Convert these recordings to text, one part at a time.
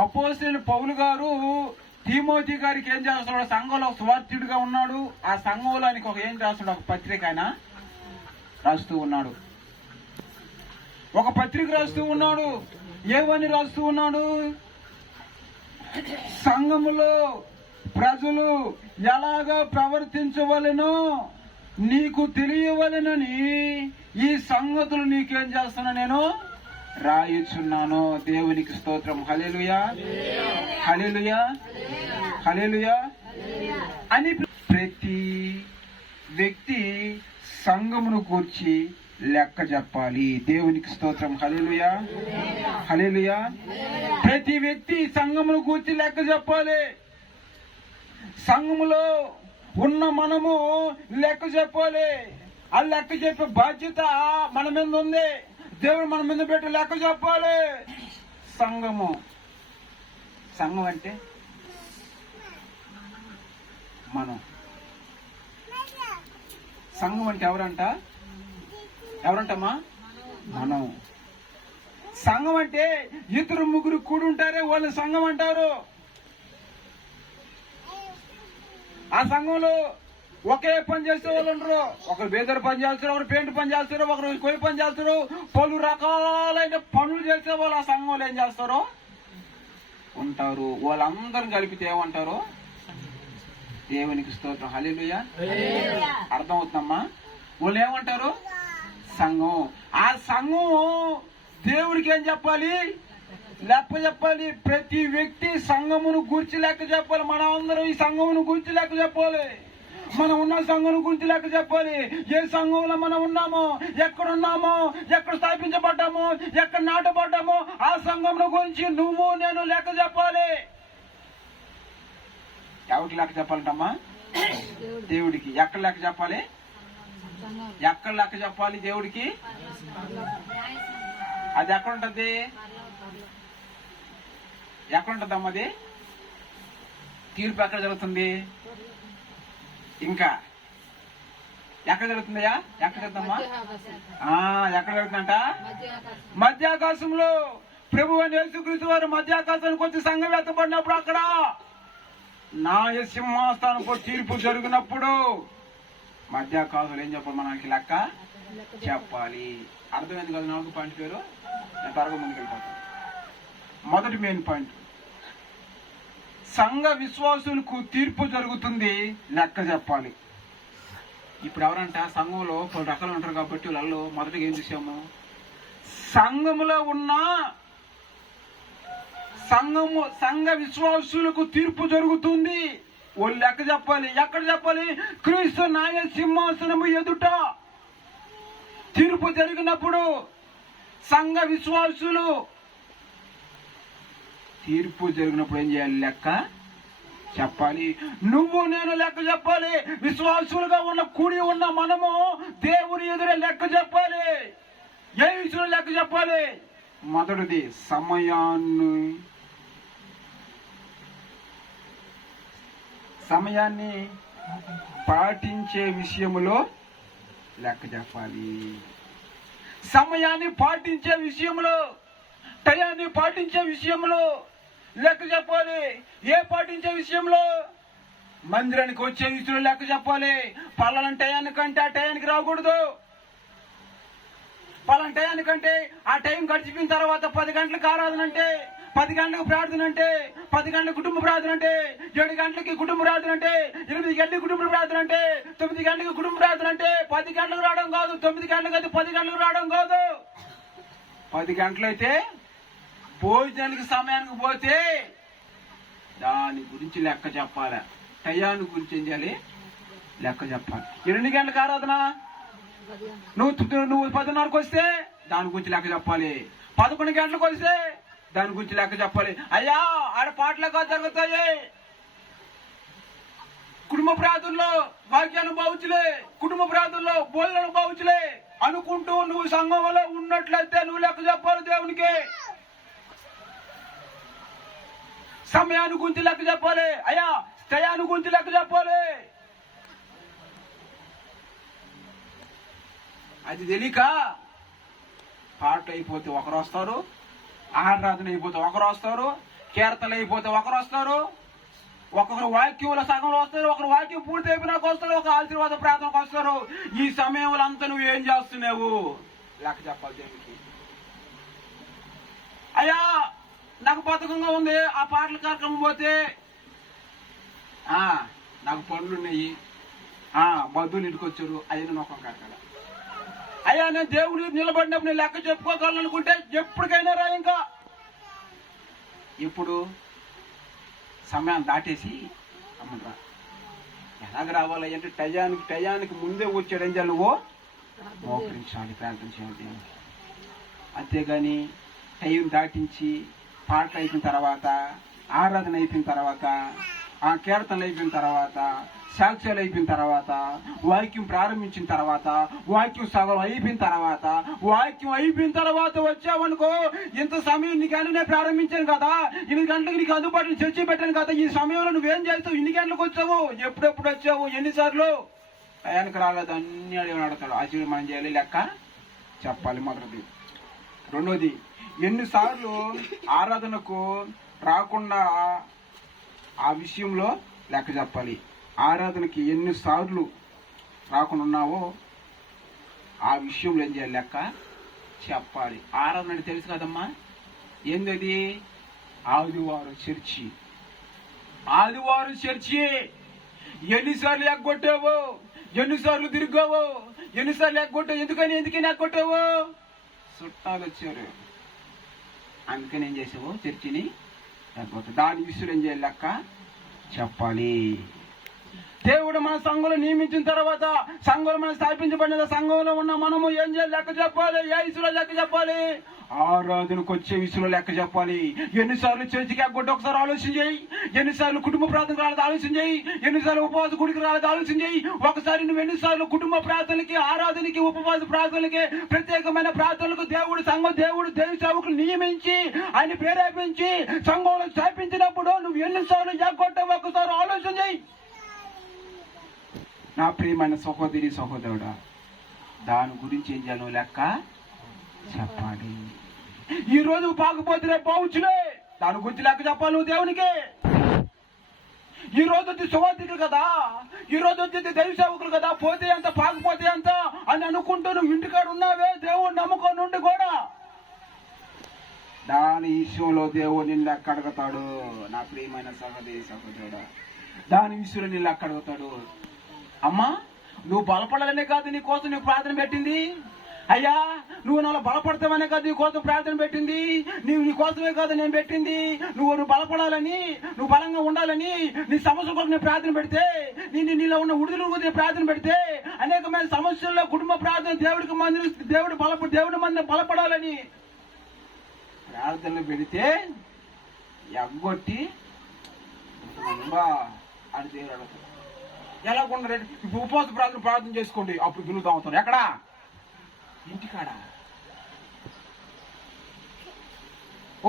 అపోస్తలుడైన పౌలు గారు తిమోతి గారికి ఏం చేస్తున్నాడు? సంఘంలో సువార్తికుడిగా ఉన్నాడు. ఆ సంఘంలో ఆయనకి ఏం రాస్తున్నాడు? ఒక పత్రిక ఆయన రాస్తూ ఉన్నాడు. ఒక పత్రిక రాస్తూ ఉన్నాడు. ఏమని రాస్తూ ఉన్నాడు? సంఘములో ప్రజలు ఎలాగా ప్రవర్తించవలెనో నీకు తెలియవలెనని ఈ సంగతులు నీకేం చేస్తున్నా నేను రాయుచున్నాను. దేవునికి స్తోత్రం. హల్లెలూయా, హల్లెలూయా, హల్లెలూయా అని ప్రతి వ్యక్తి సంఘమును కూర్చి లెక్క చెప్పాలి. దేవునికి స్తోత్రం. హల్లెలూయా, హల్లెలూయా. ప్రతి వ్యక్తి సంఘమును కూర్చి లెక్క చెప్పాలి. సంఘములో ఉన్న మనము లెక్క చెప్పాలి. ఆ లెక్క చెప్పే బాధ్యత మన మీద ఉంది. దేవుడు మన మీద పెట్టి లెక్క చెప్పాలి. సంఘం అంటే మనం. సంఘం అంటే ఎవరంటమ్మా? మనం. సంఘం అంటే ఇద్దరు ముగ్గురు కూడి ఉంటారే వాళ్ళు సంఘం అంటారు. ఆ సంఘంలో ఒకే పని చేసే వాళ్ళు ఉండరు. ఒకరు బేదరు పని చేస్తారు, ఒకరు పెయింట్ పని చేస్తారు, ఒకరు కొయ్యి పని చేస్తారు. పలు రకాలైన పనులు చేసే వాళ్ళు ఆ సంఘంలో ఏం చేస్తారు? ఉంటారు. వాళ్ళందరం కలిపితే ఏమంటారు? దేవునికి స్తోత్రం. హల్లెలూయా. అర్థమవుతుందమ్మా? వాళ్ళు ఏమంటారు? సంఘం. ఆ సంఘం దేవుడికి ఏం చెప్పాలి? లెక్క చెప్పాలి. ప్రతి వ్యక్తి సంఘమును గురించి లెక్క చెప్పాలి. మనం అందరం ఈ సంఘమును గురించి లెక్క చెప్పాలి. మనం ఉన్న సంఘం గురించి లెక్క చెప్పాలి. ఏ సంఘంలో మనం ఉన్నామో, ఎక్కడున్నామో, ఎక్కడ స్థాపించబడ్డామో, ఎక్కడ నాటబడ్డామో ఆ సంఘం గురించి నువ్వు నేను లెక్క చెప్పాలి. ఎవరికి లెక్క చెప్పాలంటమ్మా? దేవుడికి. ఎక్కడ లెక్క చెప్పాలి? ఎక్కడ లెక్క చెప్పాలి దేవుడికి? అది ఎక్కడుంటది? ఎక్కడుంటదమ్మా అది? తీర్పు ఎక్కడ జరుగుతుంది? ఇంకా ఎక్కడ జరుగుతుందయ్యా? ఎక్కడ జరుగుతుందమ్మా? ఎక్కడ జరుగుతుందంట? మధ్యాకాశంలో. ప్రభు అని యేసుక్రీస్తు వారు మధ్యాకాశానికి వచ్చి సంఘం ఎత్తబడినప్పుడు అక్కడ న్యాయ సింహాసనానికి తీర్పు జరిగినప్పుడు మధ్యాకాశంలో ఏం చెప్పాలి? మనకి లెక్క చెప్పాలి. అర్థమైంది కదా? 4 పాయింట్ పేరు. నేను త్వరగా ముందుకు వెళ్ళిపోతాను. మొదటి మెయిన్ పాయింట్, సంఘ విశ్వాసులకు తీర్పు జరుగుతుంది, లెక్క చెప్పాలి. ఇప్పుడు ఎవరంట? సంఘంలో కొన్ని రకాలు ఉంటారు కాబట్టి వాళ్ళు మొదటిగా ఏం చూసాము? సంఘములో ఉన్న సంఘ విశ్వాసులకు తీర్పు జరుగుతుంది, వాళ్ళు లెక్క చెప్పాలి. ఎక్కడ చెప్పాలి? క్రీస్తు న్యాయ సింహాసనము ఎదుట తీర్పు జరిగినప్పుడు సంఘ విశ్వాసులు తీర్పు జరిగినప్పుడు ఏం చేయాలి? లెక్క చెప్పాలి. నువ్వు నేను లెక్క చెప్పాలి. విశ్వాసులుగా కూడి ఉన్న మనము దేవుని ఎదురే లెక్క చెప్పాలి. ఏ విషయంలో లెక్క చెప్పాలి? మొదటిది సమయాన్ని పాటించే విషయములో లెక్క చెప్పాలి. సమయాన్ని పాటించే విషయంలో, టయాన్ని పాటించే విషయంలో లెక్క చెప్పాలి. ఏ పాటించే విషయంలో? మందిరానికి వచ్చే విషయంలో లెక్క చెప్పాలి. పలానా టయానికంటే ఆ టయానికి రాకూడదు. పలానా టయానికంటే ఆ టైం గడిచిపోయిన తర్వాత 10 గంటలకు ఆరాధన అంటే, 10 గంటలకు ప్రార్థన అంటే, 10 గంటలకు కుటుంబ ప్రార్థన అంటే, 7 గంటలకి కుటుంబ ప్రార్థన అంటే, 8 గంటలకి కుటుంబ ప్రార్థన అంటే, 9 గంటలకి కుటుంబ ప్రార్థన అంటే 10 గంటలకు రావడం కాదు, 9 గంటలకు అయితే 10 గంటలకు రావడం కాదు. 10 గంటలు అయితే భోజనానికి సమయానికి పోతే దాని గురించి లెక్క చెప్పాలి. టయాన్ని గురించి ఏం చేయాలి? లెక్క చెప్పాలి. 2 గంటలకు ఆరాధన, నువ్వు 10:30కు వస్తే దాని గురించి లెక్క చెప్పాలి. 11 గంటలకు వస్తే దాని గురించి లెక్క చెప్పాలి. అయ్యా ఆడ పాటలుగా జరుగుతాయి. కుటుంబ ప్రార్థనలో వాక్యానుభావించలే, కుటుంబ ప్రార్థనలో భోజనానుభావించలే అనుకుంటూ నువ్వు సంఘంలో ఉన్నట్లయితే నువ్వు లెక్క చెప్పాలి దేవునికి. సమయాన్ని గురించి లెక్క చెప్పాలి. అయ్యా స్థయాన్ని గురించి లెక్క చెప్పాలి. అది తెలియక పాటలు అయిపోతే ఒకరు వస్తారు, ఆరాధన అయిపోతే ఒకరు వస్తారు, కీర్తనలు అయిపోతే ఒకరు వస్తారు, ఒకరు వాక్యంలో సగంలో వస్తారు, ఒకరు వాక్యం పూర్తి అయిపోయినాక వస్తారు, ఒక ఆశీర్వాద ప్రార్థనకు వస్తారు. ఈ సమయంలో అంతా నువ్వు ఏం చేస్తున్నావు? లెక్క చెప్పాలి దేవునికి. అయ్యా నాకు బద్ధకంగా ఉంది, ఆ పాటల కార్యక్రమం పోతే నాకు పనులు ఉన్నాయి, బంధువులు ఇంటికి వచ్చారు, అయ్యా నొక్కం కాక. అయ్యా నేను దేవుడు నిలబడినప్పుడు నేను లెక్క చెప్పుకోగలను అనుకుంటే ఎప్పటికైనా రా. ఇంకా ఇప్పుడు సమయాన్ని దాటేసి అమ్మరా ఎలాగ రావాలి అంటే టయానికి ముందే వచ్చాడు. ఏం చేయాలి? నువ్వు మోకరించాలి, ప్రార్థన చేయాలి. అంతేగాని టైం దాటించి పాటలు అయిపోయిన తర్వాత, ఆరాధన అయిపోయిన తర్వాత, ఆ కీర్తనలు అయిపోయిన తర్వాత, సాక్ష్యాలు అయిపోయిన తర్వాత, వాక్యం ప్రారంభించిన తర్వాత, వాక్యం సగం అయిపోయిన తర్వాత, వాక్యం అయిపోయిన తర్వాత వచ్చావనుకో, ఇంత సమయం నీకు నేను ప్రారంభించాను కదా, 8 గంటలకు నీకు అందుబాటులో చర్చ పెట్టాను కదా, ఈ సమయంలో నువ్వేం చేస్తావు? ఇన్ని గంటలకు వచ్చావు, ఎప్పుడెప్పుడు వచ్చావు, ఎన్నిసార్లు? టయానికి రాలేదు అన్ని అడతాడు. ఆశీర్వాదం మనం చేయాలి, లెక్క చెప్పాలి. మొదటిది. రెండోది, ఎన్నిసార్లు ఆరాధనకు రాకుండా ఆ విషయంలో లెక్క చెప్పాలి. ఆరాధనకి ఎన్నిసార్లు రాకుండా ఉన్నావో ఆ విషయంలో ఏం చేయాలి? లెక్క చెప్పాలి. ఆరాధన అంటే తెలుసు కదమ్మా, ఏందది? ఆదివారం చర్చి. ఆదివారం చర్చి ఎన్నిసార్లు ఎగ్గొట్టావు, ఎన్నిసార్లు తిరిగావు, ఎన్నిసార్లు ఎగ్గొట్టావు? ఎందుకని ఎగ్గొట్టావు? చుట్టాలు వచ్చారు, అందుకని ఏం చేసావు? చర్చిని ఎగ్గొట్టావు. దాని విషయంలో ఏం చేయాలి? లెక్క చెప్పాలి. దేవుడు మన సంఘంలో నియమించిన తర్వాత, సంఘంలో మనం స్థాపించబడిన సంఘంలో ఉన్న మనము ఏం చేయాలి? లెక్క చెప్పాలి. ఏ విషయంలో లెక్క చెప్పాలి? ఆరాధనకు వచ్చే విషయంలో లెక్క చెప్పాలి. ఎన్నిసార్లు చర్చికి ఎగ్గొట్టి ఒకసారి ఆలోచన చేయి. ఎన్నిసార్లు కుటుంబ ప్రార్థనకు రాలేదు ఆలోచన చేయి. ఎన్నిసార్లు ఉపవాస గుడికి రాలేదు ఆలోచన చేయి. ఒకసారి నువ్వు ఎన్నిసార్లు కుటుంబ ప్రార్థనకి, ఆరాధనకి, ఉపవాస ప్రార్థనకి, ప్రత్యేకమైన ప్రార్థనలకు దేవుడు దేవి సేవకులు నియమించి ఆయన ప్రేరేపించి సంఘంలో స్థాపించినప్పుడు నువ్వు ఎన్నిసార్లు ఎగ్గొట్టావు ఒకసారి ఆలోచన చేయి. నా ప్రియమైన సహోదరి సహోదరుడా, దాని గురించి ఏం చేయాలో లెక్క చెప్పాలి. ఈ రోజు పాకపోతే రేపు బాగుచ్చులే, దాని గురించి లెక్క చెప్పాలి నువ్వు దేవునికి. ఈ రోజు వచ్చి సువార్థికులు కదా, ఈ రోజు వచ్చి దైవ సేవకులు కదా, పోతే అంత పాకపోతే అంత అని అనుకుంటూ నువ్వు ఇంటికాడ ఉన్నావే, దేవుడు నమ్మకం నుండి కూడా దాని విషయంలో దేవుడు నిన్ను లెక్క అడుగుతాడు. నా ప్రియమైన సహోదరి సహోదరుడా, దాని విషయంలో నిన్ను లెక్క అడుగుతాడు. అమ్మా నువ్వు బలపడాలనే కాదు నీ కోసం నువ్వు ప్రార్థన పెట్టింది. అయ్యా నువ్వు నాలో బలపడతావనే కాదు నీ కోసం ప్రార్థన పెట్టింది. నీ కోసమే కాదు నేను పెట్టింది. నువ్వు బలపడాలని, నువ్వు బలంగా ఉండాలని, నీ సమస్య కోసం నేను ప్రార్థన పెడితే, నీలో ఉన్న ఉడుదల గురించి ప్రార్థన పెడితే, అనేకమైన సమస్యల్లో కుటుంబ ప్రార్థన దేవుడి మంది బలపడాలని ప్రార్థనలు పెడితే ఎగ్గొట్టి అని దేవుడు అడుగుతాడు. ఎలా కొండ ఉపవాస ప్రార్థన చేసుకోండి, అప్పుడు గిన్నుతా అవుతారు. ఎక్కడా? ఇంటికాడ.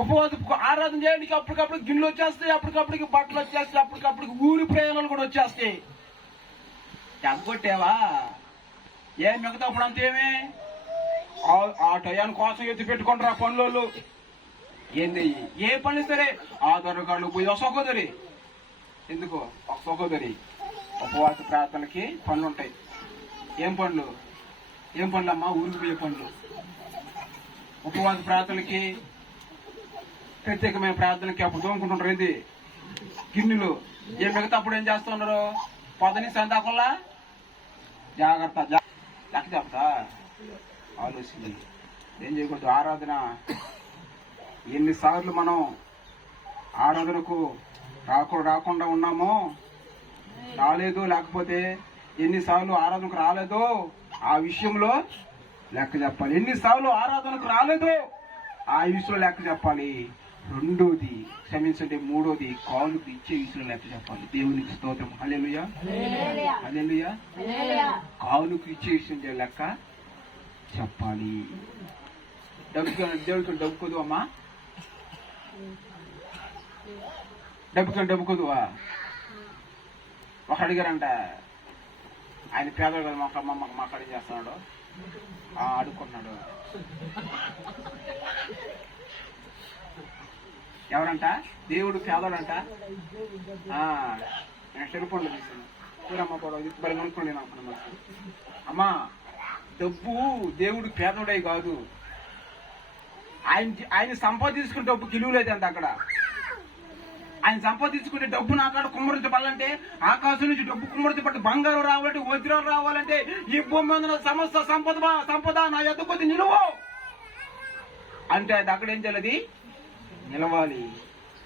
ఉపవాస ఆరాధన చేయడానికి అప్పటికప్పుడు గిన్నెలు వచ్చేస్తాయి, అప్పటికప్పటికి బట్టలు వచ్చేస్తాయి, అప్పటికప్పటికి ఊరి ప్రయాణాలు కూడా వచ్చేస్తాయి. ఎగ్గొట్టేవా? ఏం మిగతా అప్పుడు అంతేమే? ఆ టయాన్ని కోసం ఎత్తి పెట్టుకుంటారు ఆ పనులు. ఏంది ఏ పని సరే ఆధార్ కార్డులు పోయి ఒక సహోదరి, ఎందుకో ఒక సహోదరి ఉపవాస ప్రార్థనలకి పనులు ఉంటాయి. ఏం పనులు అమ్మా? ఊరికి పోయే పనులు. ఉపవాస ప్రార్థనలకి, ప్రత్యేకమైన ప్రార్థనలకి అప్పుడు తోముకుంటుంటారు. ఏంది గిన్నెలు. ఏం మిగతా అప్పుడు ఏం చేస్తున్నారు? పొద్దుని సంతాకుల్లా జాగ్రత్త లెక్క చెప్తా ఆలోచన ఏం చేయకూడదు. ఆరాధన ఎన్నిసార్లు మనం ఆరాధనకు రాకుండా ఉన్నామో, రాలేదు, లేకపోతే ఎన్నిసార్లు ఆరాధనకు రాలేదో ఆ విషయంలో లెక్క చెప్పాలి. ఎన్నిసార్లు ఆరాధనకు రాలేదో ఆ విషయంలో లెక్క చెప్పాలి. రెండోది క్షమించండి, మూడోది కానుక ఇచ్చే విషయంలో లెక్క చెప్పాలి. దేవునికి స్తోత్రం. హల్లెలూయా హల్లెలూయా. కానుక ఇచ్చే విషయం లెక్క చెప్పాలి. దేవుడికి డబ్బుకోదు అమ్మా, డబ్బుకోదువా? ఒక అడిగారంట, ఆయన పేదలు కదా, మాకు అడిగి చేస్తున్నాడు, అడుక్కున్నాడు. ఎవరంట? దేవుడు పేదోడంట. నేను సెల్ ఫోన్లో తీసాను చూడమ్మ కూడా బలి అనుకోండి నాకు. అమ్మా, డబ్బు దేవుడు పేదోడే కాదు. ఆయన సంపాదించుకునే డబ్బు కిలువ లేదంట. అక్కడ ఆయన సంపాదించుకునే డబ్బు నాకాడ కుమ్మరించబడాలంటే, ఆకాశం నుంచి డబ్బు కుమ్మరించబడి బంగారం రావాలంటే, వజ్రాలు రావాలంటే, ఈ భూమి మీద సమస్త సంపద నా ఎద్దు కొద్ది నిలువు అంటే అది అక్కడ ఏం చేయాలి? నిలవాలి.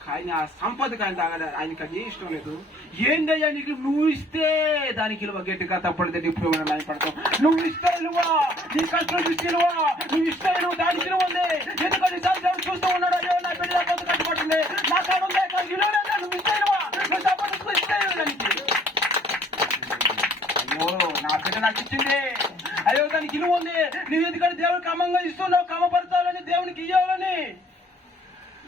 కానీ ఆ సంపదకి ఆయనకి అది ఇష్టం లేదు. ఏందయ్యా నీకు? నువ్వు ఇస్తే దానికి ఇలువ, గట్టిగా తప్పడితే ఇప్పుడు ఆయన పడతాం. నువ్వు ఇస్తే ఇలువ, నీ కష్టం ఇస్తే ఇలువ, నువ్వు ఇస్తే నువ్వు దానికి ఇలువ ఉంది. ఎందుకంటే దేవుడు చూస్తూ ఉన్నాడు, అయ్యో నా బిడ్డ కొంత కష్టపడుతుంది, నా కాదు ఇలువ లేదా, నువ్వు ఇస్తే ఇలువ, నువ్వు తప్పదు ఇస్తే దానికి. అయ్యో నా బిడ్డ నాకు ఇచ్చింది, అయ్యో దానికి ఇలువ ఉంది. నువ్వు ఎందుకంటే దేవుడు క్రమంగా ఇస్తున్నావు, క్రమపరచాలని, దేవునికి ఇవ్వాలని.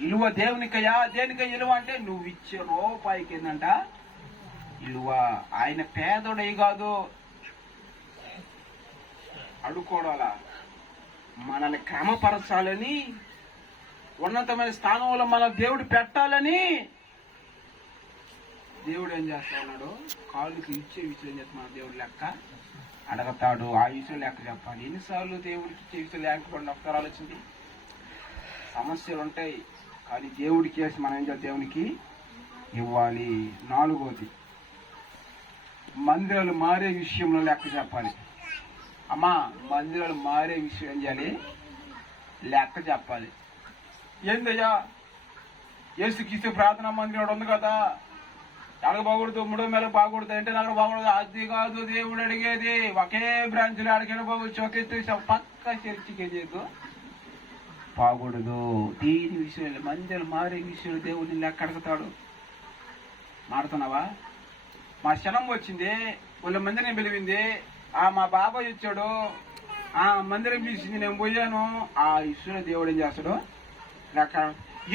ఇలువ దేవునికయ్యా. దేనికయ్య ఇలువ అంటే నువ్వు ఇచ్చే రూపాయికి ఏందంట ఇలువ. ఆయన పేదోడే కాదు, అడుకోడాలా మనల్ని క్రమపరచాలని, ఉన్నతమైన స్థానంలో మన దేవుడు పెట్టాలని దేవుడు ఏం చేస్తా ఉన్నాడు? కాళ్ళకి ఇచ్చే విషయం చేస్తా మన దేవుడు లెక్క అడగతాడు. ఆ విషయం లెక్క చెప్పాలి. ఎన్నిసార్లు దేవుడికి ఇచ్చే విషయం లేకపోండి ఒకసారి ఆలోచించి. సమస్యలు ఉంటాయి కానీ దేవుడికి వేసి మనం ఏం చేయాలి? దేవునికి ఇవ్వాలి. 4వది, మందిరాలు మారే విషయంలో లెక్క చెప్పాలి. అమ్మా, మందిరాలు మారే విషయం ఏం చేయాలి? లెక్క చెప్పాలి. ఏందయ్యా, యేసుక్రీస్తు ప్రార్థనా మందిరం ఉంది కదా, ఎలాగ బాగూడదు, 3వ నెల బాగూడదు అంటే నాకు బాగూడదు. అది కాదు దేవుడు అడిగేది. ఒకే బ్రాంచ్లో అడిగిన బాగొచ్చు, ఒకే పక్క చర్చికి చేయదు, బాగూడదు. దీని విషయంలో, మందిరాలు మారే విషయంలో దేవుడిని లెక్క అడుగుతాడు. మారుతున్నావా? మా క్షణం వచ్చింది, వాళ్ళ మందిరం పిలిపింది, మా బాబాయ్ వచ్చాడు, మందిరం పిలిచింది, నేను పోయాను. ఆ విషయంలో దేవుడు ఏం చేస్తాడు? లెక్క.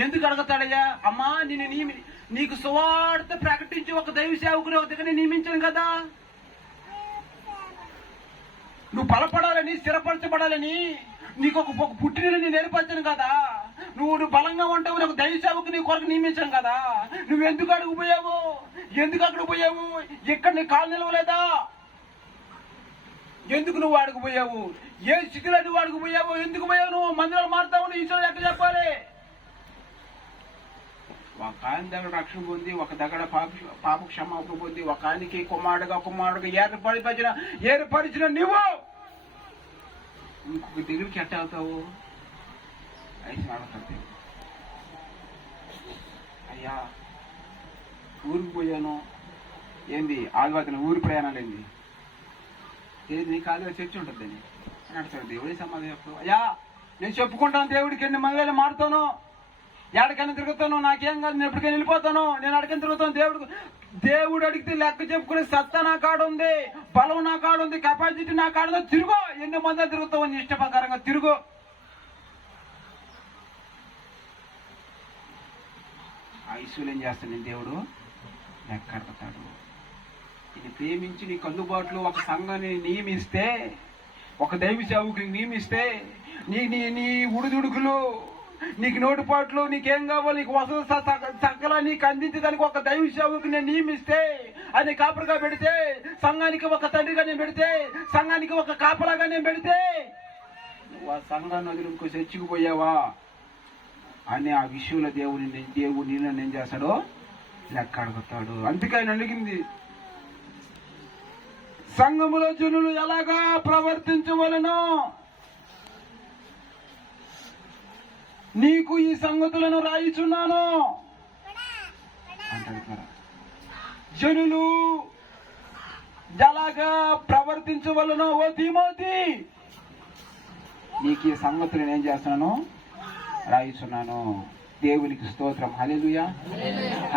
ఎందుకు అడుగుతాడయ్యా? అమ్మా, నీకు సువార్త ప్రకటించి ఒక దైవ సేవకుని ఒక దగ్గర నియమించాను కదా, నువ్వు బలపడాలని, స్థిరపరచబడాలని, నీకు ఒక పుట్టినని నేను ఏర్పరచాను కదా, నువ్వు బలంగా ఉంటావు, నాకు దైవ సేవకు నీ కొరకు నియమించాను కదా, నువ్వు ఎందుకు అడుగు పోయావు? ఎందుకు అక్కడ పోయావు? ఎక్కడ నీ కాలు నిలవలేదా? ఎందుకు నువ్వు అడుగుపోయావు? ఏ స్థితిలో నువ్వు అడుగుపోయావు? ఎందుకు పోయావు? నువ్వు మందిరాలు మారుతావు, ఈశ్వరుడు లెక్క చెప్పాలి. ఒక ఆయన దగ్గర రక్షణ పొంది, ఒక దగ్గర పాప క్షమాపణ పొంది, ఒక ఆయనకి కుమారుడుగా ఏర్పరిచిన నువ్వు ఇంకొక దగ్గరికి ఎట్ట అవుతావు? ఐసి అడగతావు. అయ్యా, ఊరికి పోయాను, ఏంది ఆదివారం ఊరి ప్రయాణాలు ఏంది? ఏది నీకు ఆదిగా చర్చి ఉంటుందని అని అడుగుతాడు. దేవుడి సమాధానం చెప్తావు. అయ్యా, నేను చెప్పుకుంటాను దేవుడికి ఎన్ని మందిరాలు మారుతాను, ఎక్కడికైనా తిరుగుతాను, నాకేం కాదు, నేను ఎప్పటికైనా వెళ్ళిపోతాను, నేను అడిగిన తిరుగుతాను. దేవుడు అడిగితే లెక్క చెప్పుకునే సత్తా నా కాడ ఉంది, బలం నా కాడ ఉంది, కెపాసిటీ నా కాడ ఉంది. తిరుగు, ఎన్ని మంది తిరుగుతావు, నీ ఇష్ట ప్రకారంగా తిరుగు. ఆ ఇష్యూలు ఏం చేస్తాను నేను? దేవుడు లెక్క అడుగుతాడు. ఇది ప్రేమించి నీకు అందుబాటులో ఒక సంఘాన్ని నియమిస్తే, ఒక దైవ సేవకుని నియమిస్తే, నీ ఉడుదుడుకులు, నీకు నోటుపాట్లు, నీకేం కావాలి, నీకు వసతి సకల నీకు అందించడానికి ఒక దైవ సేవకుని నేను నియమిస్తే, అది కాపరిగా పెడితే, సంఘానికి ఒక తండ్రిగా నేను పెడితే, సంఘానికి ఒక కాపలాగా నేను పెడితే, నువ్వు ఆ సంఘాన్ని వదిలి ఇంకో చర్చికి పోయావా అని ఆ విషయంలో దేవుడు నిన్ను ఏం చేస్తాడో లెక్క అడుగుతాడు. అందుకే ఆయన అడిగింది, సంఘములో జనులు ఎలాగా ప్రవర్తించవలెనో నీకు ఈ సంగతులను రాయిచున్నాను అంటాడు. జనులు ఎలాగా ప్రవర్తించవలనో ఓ తిమోతి, నీకు ఈ సంగతులను ఏం చేస్తున్నాను? రాయిచున్నాను. దేవునికి స్తోత్రం. హల్లెలూయా.